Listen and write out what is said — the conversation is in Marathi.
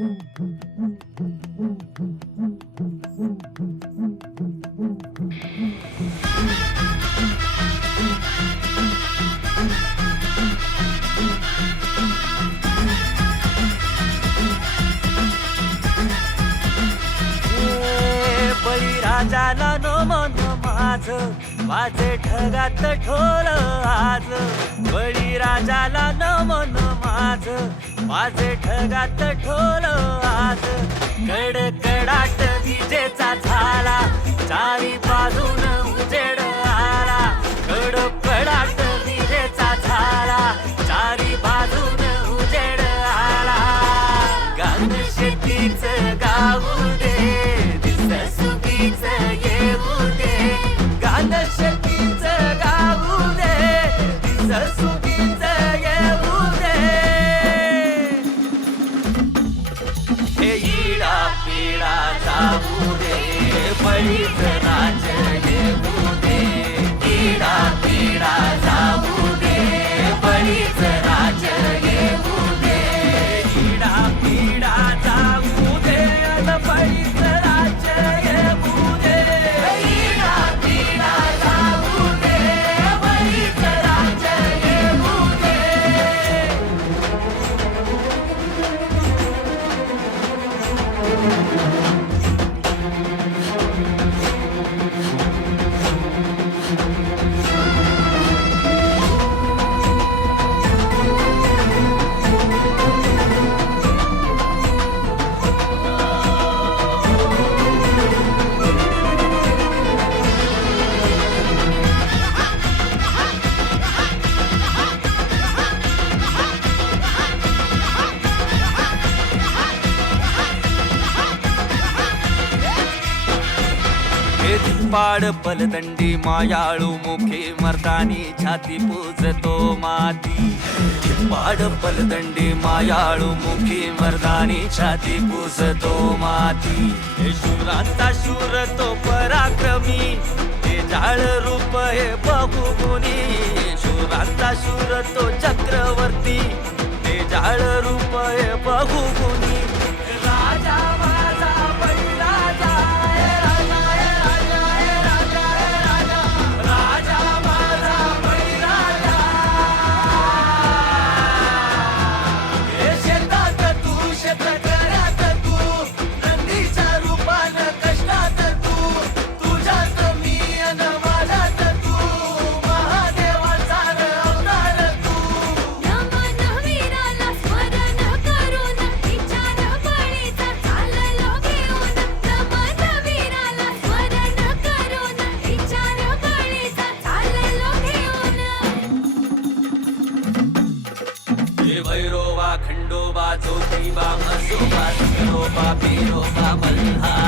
ए, नो मन माझ ठगात ढगात आज. बळी माझे ढगात ठोल आज. कडकडाट विजेचा झाला. चारी जाऊ दे बळीच राज येऊ दे इडा पिडा जाऊ दे बळीच राज येऊ दे जाऊ दे बळीच राज येऊ दे जाऊ दे बळीच राज येऊ दे पाड पलदंडी मायाळू मुखी मर्दानी छाती पूजतो माती. पाड पलदंडी मायाळू मुखी मर्दानी छाती पूजतो माती. हे शूरांचा शूर तो पराक्रमी हे जाळ रूप हे बहुगुणी शूरांचा शूर तो चक्रवर्ती हे जाळ रूप हे बहुगुणी পাপীরো পাবন্ধা